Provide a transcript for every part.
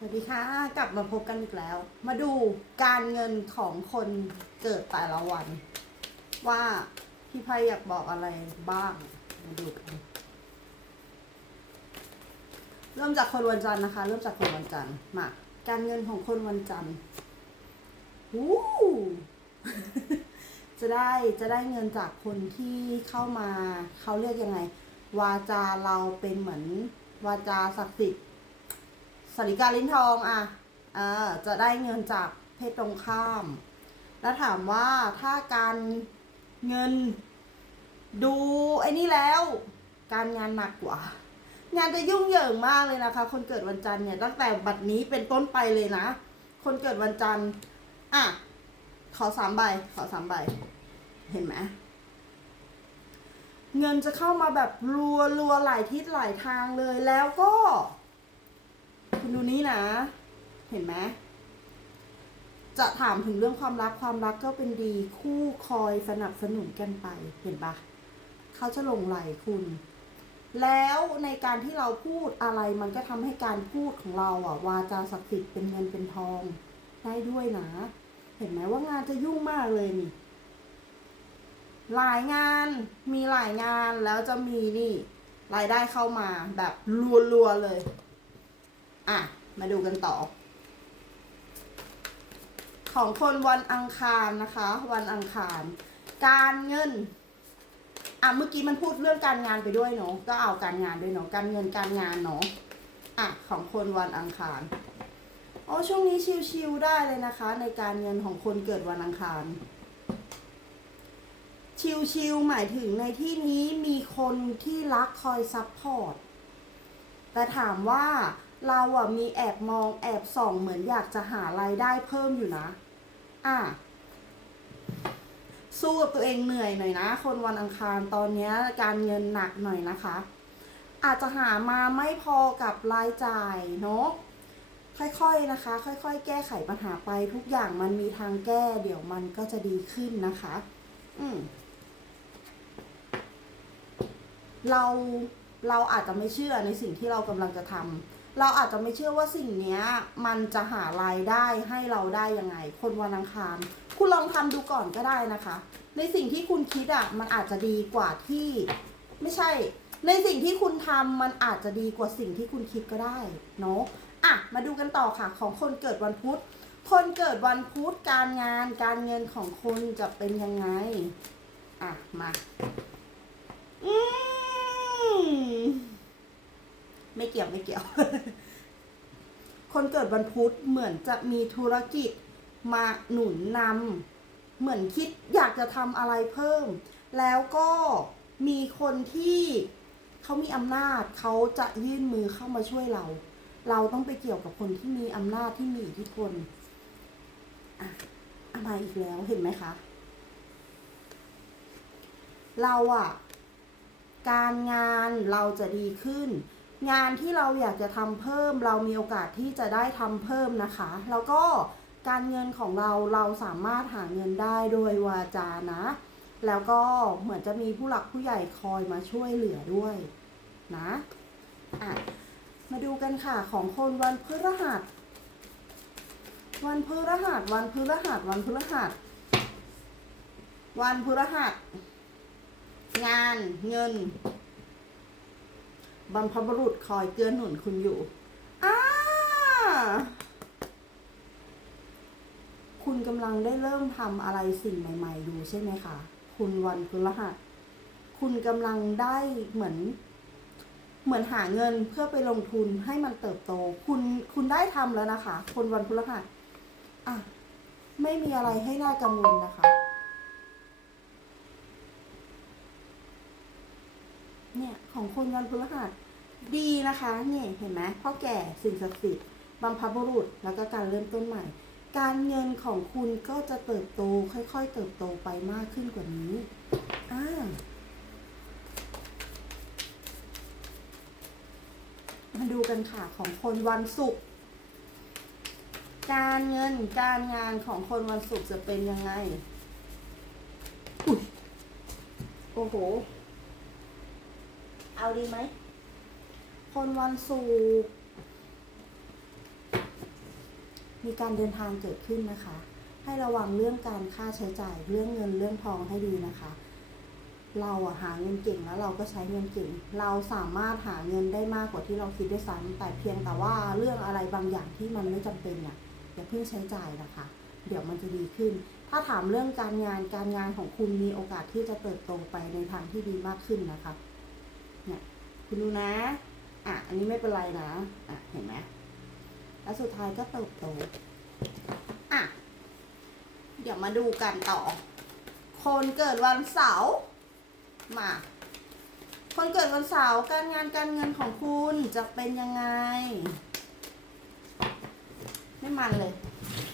สวัสดีค่ะ กลับมาพบกันอีกแล้ว มาดูการเงินของคนเกิดแต่ละวัน ว่าพี่ไพ่อยากบอกอะไรบ้าง มาดูกัน เริ่มจากคนวันจันทร์นะคะ เริ่มจากคนวันจันทร์มาการเงินของคนวันจันทร์วู้จะได้จะได้เงินจากคนที่เข้ามาเขาเรียกยังไง วาจาเราเป็นเหมือนวาจาศักดิ์สิทธิ์ สริการลิ้นทองอะเออจะได้เงินจากเพศตรงข้าม แล้วถามว่าถ้าการเงินดูไอ้นี่แล้ว การงานหนักกว่า งานจะยุ่งเหยิงมากเลยนะคะ คนเกิดวันจันทร์เนี่ยตั้งแต่บัดนี้เป็นต้นไปเลยนะ คนเกิดวันจันทร์อะขอสามใบขอสามใบ เห็นไหมเงินจะเข้ามาแบบรัวรัวหลายทิศหลายทางเลยแล้วก็ ดูนี้นะ เห็นไหมจะถามถึงเรื่องความรักความรักก็เป็นดีคู่คอยสนับสนุนกันไปเห็นปะเขาจะหลงไหลคุณ แล้วในการที่เราพูดอะไรมันก็ทำให้การพูดของเราอะวาจาศักดิ์สิทธิ์เป็นเงินเป็นทองได้ด้วยนะ เห็นไหมว่างานจะยุ่งมากเลยนี่ หลายงานมีหลายงานแล้วจะมีนี่รายได้เข้ามาแบบรัวๆเลย อะ มาดูกันต่อ ของคนวันอังคารนะคะ วันอังคาร การเงิน อะเมื่อกี้มันพูดเรื่องการงานไปด้วยเนาะก็เอาการงานด้วยเนาะการเงินการงานเนาะอะของคนวันอังคารโอ้ช่วงนี้ชิวๆได้เลยนะคะ ในการเงินของคนเกิดวันอังคารชิวๆหมายถึงในที่นี้มีคนที่รักคอยซัพพอร์ต แต่ถามว่า เราอะมีแอบมองแอบส่องเหมือนอยากจะหารายได้เพิ่มอยู่นะ อะ สู้กับตัวเองเหนื่อยหน่อยนะ คนวันอังคารตอนนี้การเงินหนักหน่อยนะคะ อาจจะหามาไม่พอกับรายจ่ายเนาะค่อยๆนะคะ ค่อยๆ แก้ไขปัญหาไปทุกอย่างมันมีทางแก้ เดี๋ยวมันก็จะดีขึ้นนะคะ อืมเราเราอาจจะไม่เชื่อในสิ่งที่เรากำลังจะทำ เราอาจจะไม่เชื่อว่าสิ่งนี้มันจะหารายได้ให้เราได้ยังไง คนวันอังคารคุณลองทำดูก่อนก็ได้นะคะ ในสิ่งที่คุณคิดอะมันอาจจะดีกว่าที่ ไม่ใช่ ในสิ่งที่คุณทำมันอาจจะดีกว่าสิ่งที่คุณคิดก็ได้เนาะอะมาดูกันต่อค่ะ ของคนเกิดวันพุธ คนเกิดวันพุธการงานการเงินของคุณจะเป็นยังไงอะมา อืม ไม่เกี่ยวไม่เกี่ยว คนเกิดวันพุธเหมือนจะมีธุรกิจมาหนุนนำเหมือนคิดอยากจะทำอะไรเพิ่ม แล้วก็มีคนที่เขามีอำนาจเขาจะยื่นมือเข้ามาช่วยเรา เราต้องไปเกี่ยวกับคนที่มีอำนาจที่มีอิทธิพลอะอะมาอีกแล้วเห็นไหมคะ เราอะการงานเราจะดีขึ้น งานที่เราอยากจะทำเพิ่ม เรามีโอกาสที่จะได้ทำเพิ่มนะคะ แล้วก็การเงินของเราเราสามารถหาเงินได้โดยวาจานะ แล้วก็เหมือนจะมีผู้หลักผู้ใหญ่คอยมาช่วยเหลือด้วยนะอะมาดูกันค่ะของคนวันพฤหัส วันพฤหัส วันพฤหัส วันพฤหัส วันพฤหัส งานเงิน บรรพบุรุษคอยเกื้อหนุนคุณอยู่อ่าคุณกำลังได้เริ่มทำอะไรสิ่งใหม่ๆอยู่ใช่ไหมคะ คุณวันพฤหัสคุณกำลังได้เหมือน เหมือนหาเงินเพื่อไปลงทุนให้มันเติบโต คุณคุณได้ทำแล้วนะคะ คนวันพฤหัสอะไม่มีอะไรให้น่ากังวลนะคะ เนี่ย ของคนวันพฤหัส ดีนะคะเนี่ยเห็นไหมพ่อแก่สิ่งศักดิ์สิทธิ์บัมพบุรุษแล้วก็การเริ่มต้นใหม่ การเงินของคุณก็จะเติบโตค่อย ๆ เติบโตไปมากขึ้นกว่านี้อ่ามาดูกันค่ะของคนวันศุกร์การเงินการงานของคนวันศุกร์จะเป็นยังไงอโอ้โห เอาดีไหม คนวันศุกร์มีการเดินทางเกิดขึ้นนะคะ ให้ระวังเรื่องการค่าใช้จ่ายเรื่องเงินเรื่องทองให้ดีนะคะ เราอะหาเงินเก่งแล้วเราก็ใช้เงินเก่ง เราสามารถหาเงินได้มากกว่าที่เราคิดด้วยซ้ำแต่เพียงแต่ว่าเรื่องอะไรบางอย่างที่มันไม่จำเป็นเนี่ยอย่าเพิ่งใช้จ่ายนะคะ เดี๋ยวมันจะดีขึ้น ถ้าถามเรื่องการงานการงานของคุณมีโอกาสที่จะเติบโตไปในทางที่ดีมากขึ้นนะคะเนี่ยคุณดูนะ อะ อันนี้ไม่เป็นไรนะ อะ เห็นไหมแล้วสุดท้ายก็เติบโต อะ เดี๋ยวมาดูกันต่อ คนเกิดวันเสาร์มา คนเกิดวันเสาร์การงานการเงินของคุณจะเป็นยังไง ไม่มันเลย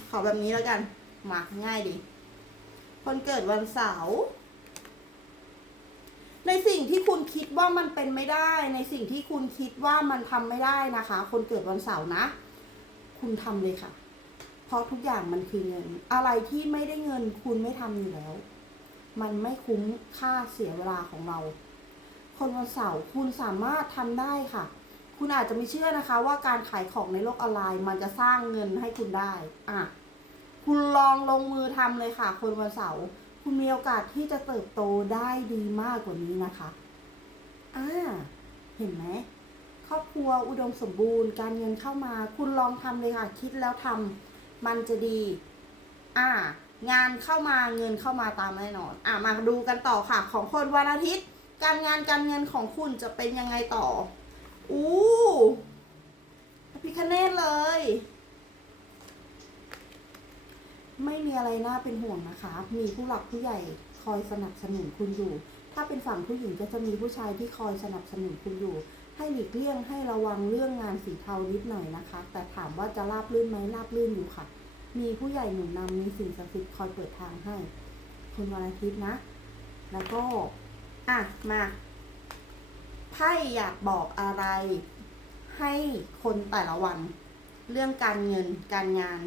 ขอแบบนี้แล้วกัน มาง่ายดี คนเกิดวันเสาร์ ในสิ่งที่คุณคิดว่ามันเป็นไม่ได้ ในสิ่งที่คุณคิดว่ามันทำไม่ได้นะคะ คนเกิดวันเสาร์นะ คุณทำเลยค่ะ เพราะทุกอย่างมันคือเงิน อะไรที่ไม่ได้เงินคุณไม่ทำอยู่แล้ว มันไม่คุ้มค่าเสียเวลาของเรา คนวันเสาร์คุณสามารถทำได้ค่ะ คุณอาจจะไม่เชื่อนะคะ ว่าการขายของในโลกออนไลน์ มันจะสร้างเงินให้คุณได้ อะ คุณลองลงมือทำเลยค่ะ คนวันเสาร์ คุณมีโอกาสที่จะเติบโตได้ดีมากกว่านี้นะคะอ่าเห็นไหมครอบครัวอุดมสมบูรณ์ การเงินเข้ามา คุณลองทำเลยค่ะ คิดแล้วทำมันจะดี อ่า งานเข้ามาเงินเข้ามาตามแน่นอน อ่ามาดูกันต่อค่ะ ของคนวันอาทิตย์ การงานการเงินของคุณจะเป็นยังไงต่อ อู้พิคเนตเลย ไม่มีอะไรน่าเป็นห่วงนะคะ มีผู้หลักผู้ใหญ่คอยสนับสนุนคุณอยู่ ถ้าเป็นฝั่งผู้หญิงก็จะมีผู้ชายที่คอยสนับสนุนคุณอยู่ ให้หลีกเลี่ยงให้ระวังเรื่องงานสีเทานิดหน่อยนะคะ แต่ถามว่าจะราบรื่นไหมราบรื่นอยู่ค่ะ มีผู้ใหญ่หนุนนำมีสิ่งศักดิ์สิทธิ์คอยเปิดทางให้คุณวันอาทิตย์นะ แล้วก็ อะ มาไพ่อยากบอกอะไรให้คนแต่ละวัน เรื่องการเงินการงาน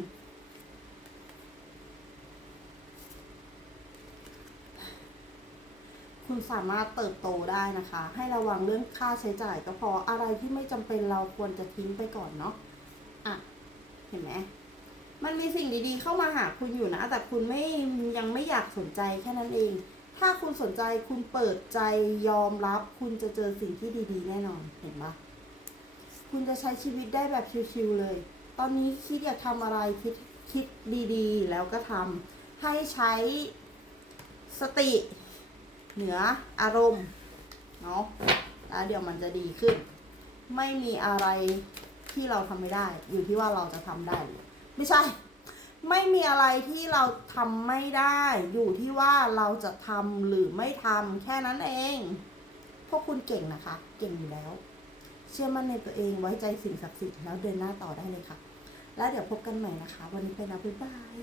คุณสามารถเติบโตได้นะคะ ให้ระวังเรื่องค่าใช้จ่ายก็พออะไรที่ไม่จำเป็นเราควรจะทิ้งไปก่อนเนาะอะเห็นไหมมันมีสิ่งดีๆเข้ามาหาคุณอยู่นะ แต่คุณไม่ยังไม่อยากสนใจแค่นั้นเอง ถ้าคุณสนใจคุณเปิดใจยอมรับ คุณจะเจอสิ่งที่ดีๆ แน่นอนเห็นปะคุณจะใช้ชีวิตได้แบบชิวๆเลย ตอนนี้คิดอยากทำอะไรคิดคิดดีๆ แล้วก็ทำให้ใช้สติ เหนืออารมณ์เนาะแล้วเดี๋ยวมันจะดีขึ้น ไม่มีอะไรที่เราทำไม่ได้ อยู่ที่ว่าเราจะทำได้ ไม่ใช่ ไม่มีอะไรที่เราทำไม่ได้ อยู่ที่ว่าเราจะทำหรือไม่ทำแค่นั้นเอง พวกคุณเก่งนะคะ เก่งอยู่แล้ว เชื่อมั่นในตัวเองไว้ใจสิ่งศักดิ์สิทธิ์แล้วเดินหน้าต่อได้เลยค่ะ แล้วเดี๋ยวพบกันใหม่นะคะ วันนี้ไปนะบ๊ายบาย